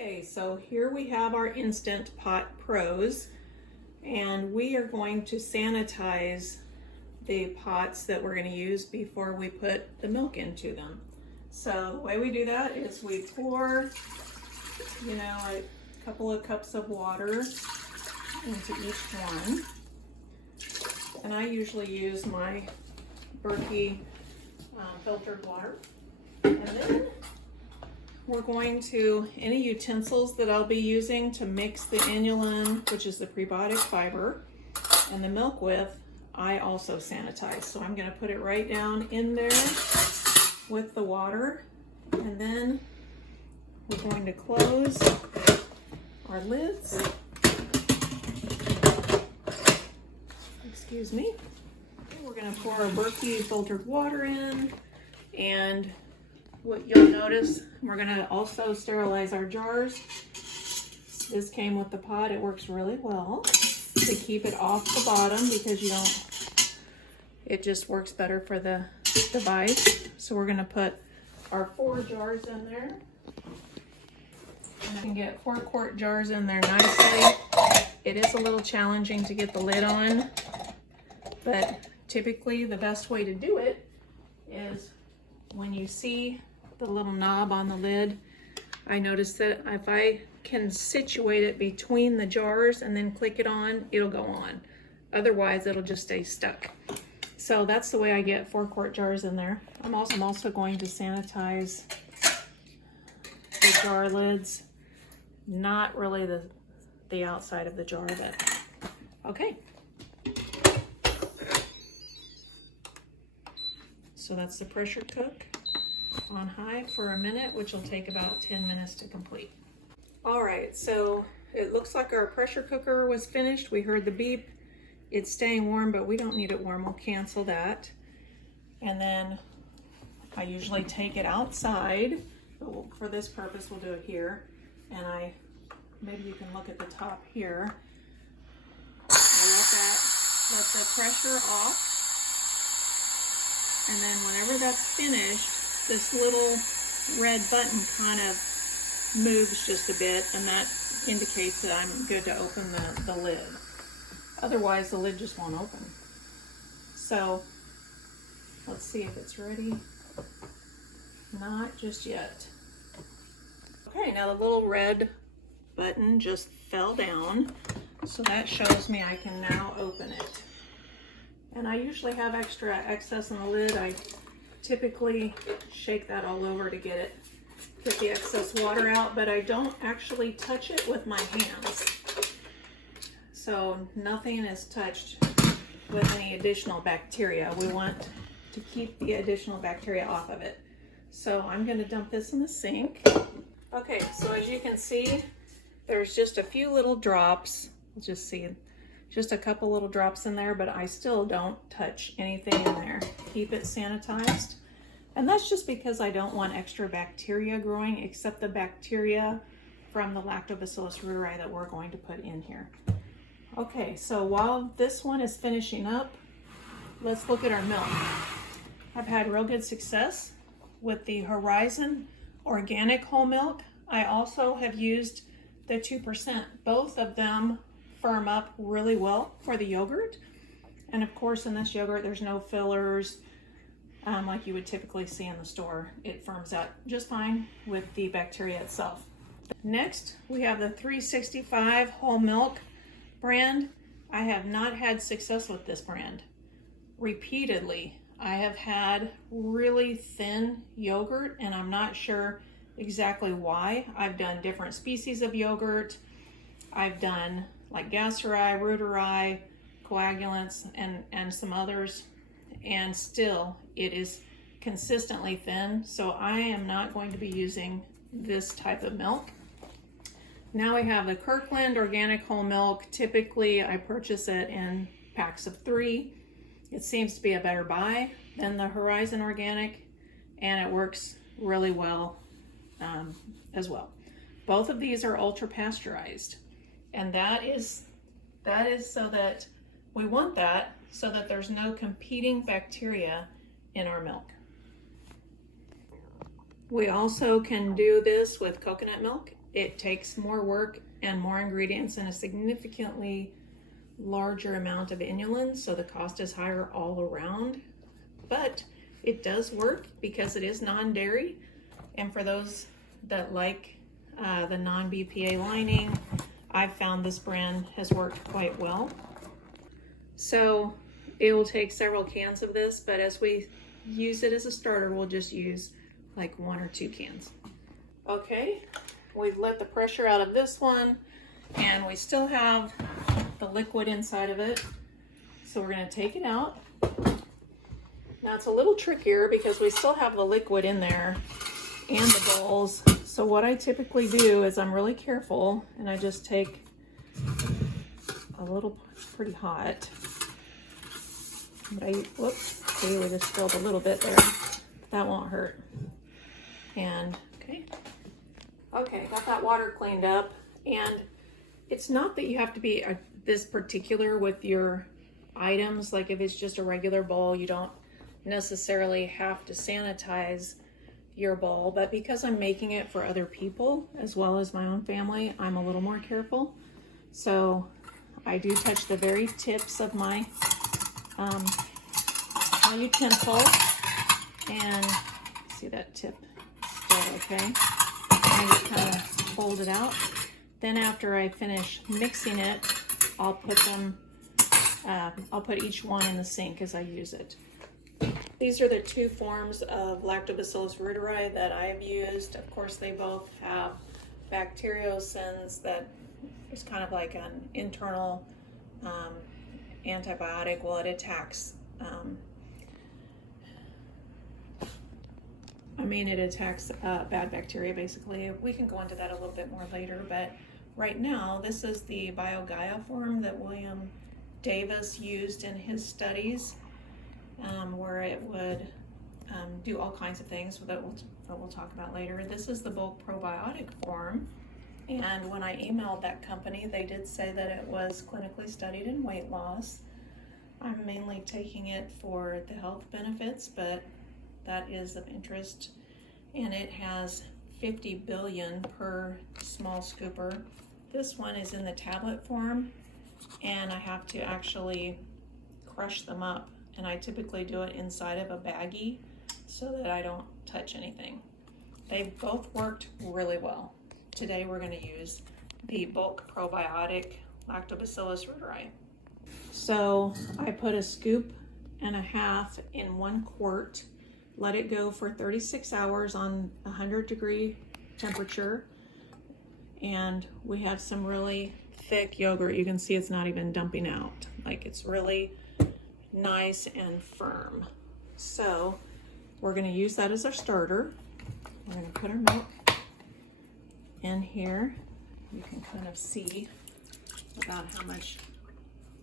Okay, so here we have our Instant Pot Pros, and we are going to sanitize the pots that we're going to use before we put the milk into them. So the way we do that is we pour, a couple of cups of water into each one. And I usually use my Berkey filtered water. And then we're going to, any utensils that I'll be using to mix the inulin, which is the prebiotic fiber, and the milk with, I also sanitize. So I'm gonna put it right down in there with the water. And then we're going to close our lids. Excuse me. We're gonna pour our Berkey filtered water in, and what you'll notice, we're gonna also sterilize our jars. This came with the pot. It works really well to keep it off the bottom because it just works better for the device. So we're gonna put our 4 jars in there. And I can get 4-quart jars in there nicely. It is a little challenging to get the lid on, but typically the best way to do it is when you see the little knob on the lid, I notice that if I can situate it between the jars and then click it on, it'll go on. Otherwise, it'll just stay stuck. So that's the way I get 4-quart jars in there. I'm also going to sanitize the jar lids. Not really the outside of the jar, but okay. So that's the pressure cook on high for a minute, which will take about 10 minutes to complete. All right, so it looks like our pressure cooker was finished. We heard the beep. It's staying warm, but we don't need it warm. We'll cancel that. And then I usually take it outside. For this purpose, we'll do it here. And maybe you can look at the top here. I let the pressure off. And then whenever that's finished, this little red button kind of moves just a bit, and that indicates that I'm good to open the lid. Otherwise, the lid just won't open. So let's see if it's ready. Not just yet. Okay, now the little red button just fell down, so that shows me I can now open it. And I usually have extra excess in the lid. I typically shake that all over to get the excess water out, but I don't actually touch it with my hands. So nothing is touched with any additional bacteria. We want to keep the additional bacteria off of it. So I'm gonna dump this in the sink. Okay, so as you can see, there's just a few little drops. We'll just see, just a couple little drops in there, but I still don't touch anything in there. Keep it sanitized. And that's just because I don't want extra bacteria growing, except the bacteria from the lactobacillus reuteri that we're going to put in here. Okay, so while this one is finishing up, let's look at our milk. I've had real good success with the Horizon organic whole milk. I also have used the 2%. Both of them firm up really well for the yogurt. And of course, in this yogurt, there's no fillers like you would typically see in the store. It firms up just fine with the bacteria itself. Next, we have the 365 whole milk brand. I have not had success with this brand. Repeatedly, I have had really thin yogurt, and I'm not sure exactly why. I've done different species of yogurt. I've done like gasteri, reuteri, coagulants, and some others, and still it is consistently thin. So I am not going to be using this type of milk. Now we have the Kirkland organic whole milk. Typically I purchase it in packs of 3. It seems to be a better buy than the Horizon organic, and it works really well as well. Both of these are ultra pasteurized, and that is so that we want that so that there's no competing bacteria in our milk. We also can do this with coconut milk it takes more work and more ingredients and a significantly larger amount of inulin, so the cost is higher all around. But it does work because it is non-dairy, and for those that like the non-BPA lining, I've found this brand has worked quite well. So it will take several cans of this, but as we use it as a starter, we'll just use like 1 or 2 cans. Okay, we've let the pressure out of this one, and we still have the liquid inside of it. So we're going to take it out. Now it's a little trickier because we still have the liquid in there and the bowls. So what I typically do is I'm really careful, and I just take a little, pretty hot. But whoops, see, we just spilled a little bit there. That won't hurt. And okay, got that water cleaned up. And it's not that you have to be this particular with your items. Like if it's just a regular bowl, you don't necessarily have to sanitize your bowl, but because I'm making it for other people as well as my own family, I'm a little more careful. So I do touch the very tips of my utensil, and see that tip still okay. And I just kind of fold it out. Then after I finish mixing it, I'll put them, I'll put each one in the sink as I use it. These are the 2 forms of lactobacillus reuteri that I've used. Of course, they both have bacteriocins that is kind of like an internal antibiotic. Well, it attacks, it attacks bad bacteria, basically. We can go into that a little bit more later, but right now, this is the BioGaia form that William Davis used in his studies, where it would do all kinds of things that we'll talk about later. This is the bulk probiotic form, and when I emailed that company, they did say that it was clinically studied in weight loss. I'm mainly taking it for the health benefits, but that is of interest, and it has 50 billion per small scooper. This one is in the tablet form, and I have to actually crush them up, and I typically do it inside of a baggie so that I don't touch anything. They've both worked really well. Today we're going to use the bulk probiotic lactobacillus reuteri. So I put a scoop and a half in 1 quart, let it go for 36 hours on 100-degree temperature, and we have some really thick yogurt. You can see it's not even dumping out. Like, it's really nice and firm. So we're going to use that as our starter. We're going to put our milk in here. You can kind of see about how much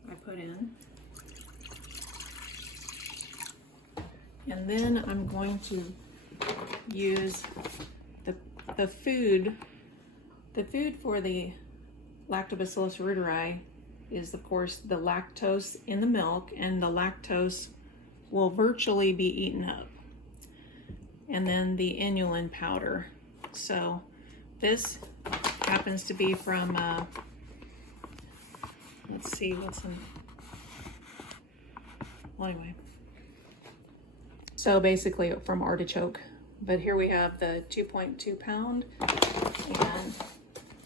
I put in. And then I'm going to use the food. The food for the lactobacillus reuteri is, of course, the lactose in the milk, and the lactose will virtually be eaten up. And then the inulin powder. So this happens to be from, let's see what's in, well, anyway. So basically from artichoke. But here we have the 2.2 pound, and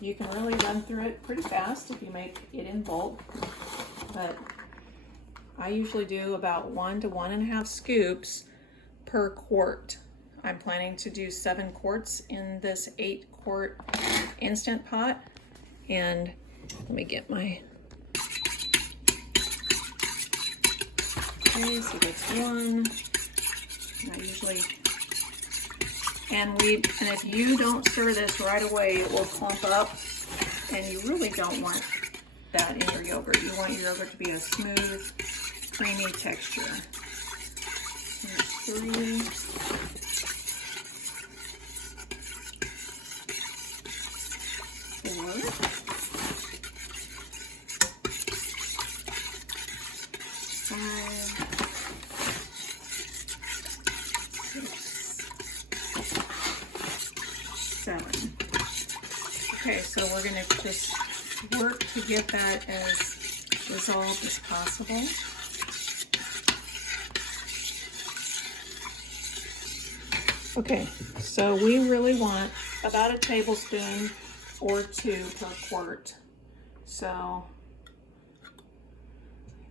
you can really run through it pretty fast if you make it in bulk. But I usually do about 1 to 1.5 scoops per quart. I'm planning to do 7 quarts in this 8-quart Instant Pot. And let me get my, okay, so that's 1. I usually, and if you don't stir this right away, it will clump up, and you really don't want that in your yogurt. You want your yogurt to be a smooth, creamy texture. Here's 3. 4. 5. 6. 7. so we're gonna just work to get that as dissolved as possible. Okay, so we really want about a tablespoon or 2 per quart. So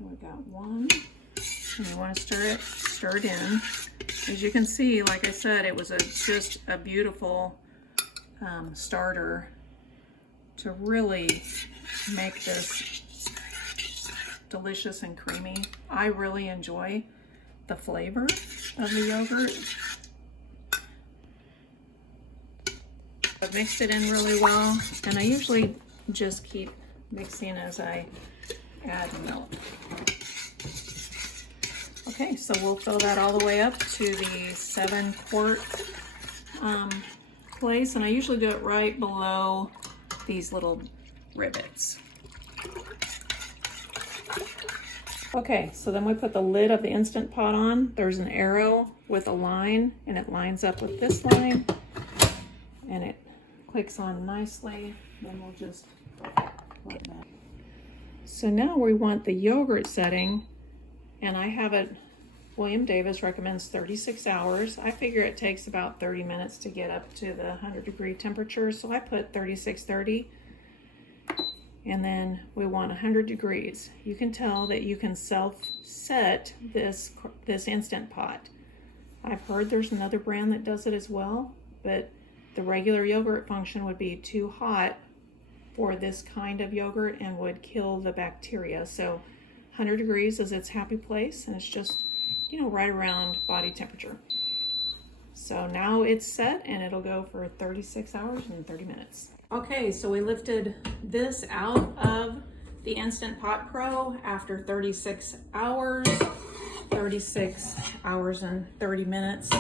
we got 1, and you want to stir it in. As you can see, like I said, it was just a beautiful starter to really make this delicious and creamy. I really enjoy the flavor of the yogurt. I've mixed it in really well, and I usually just keep mixing as I add milk. Okay, so we'll fill that all the way up to the 7-quart place, and I usually do it right below these little rivets. Okay, so then we put the lid of the Instant Pot on. There's an arrow with a line, and it lines up with this line, and it clicks on nicely. Then we'll just let that. So now we want the yogurt setting, and I have it, William Davis recommends 36 hours. I figure it takes about 30 minutes to get up to the 100-degree temperature, so I put 36:30. And then we want 100 degrees. You can tell that you can self-set this Instant Pot. I've heard there's another brand that does it as well, but the regular yogurt function would be too hot for this kind of yogurt and would kill the bacteria. So 100 degrees is its happy place, and it's just, you know, right around body temperature. So now it's set, and it'll go for 36 hours and 30 minutes. Okay, so we lifted this out of the Instant Pot Pro after 36 hours and 30 minutes,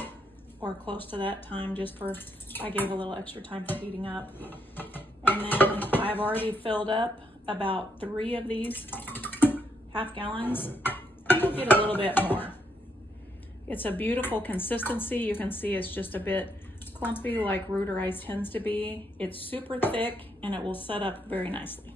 or close to that time, just for, I gave a little extra time for heating up. And then I've already filled up about 3 of these half gallons. We'll get a little bit more. It's a beautiful consistency. You can see it's just a bit clumpy like reuteri tends to be. It's super thick, and it will set up very nicely.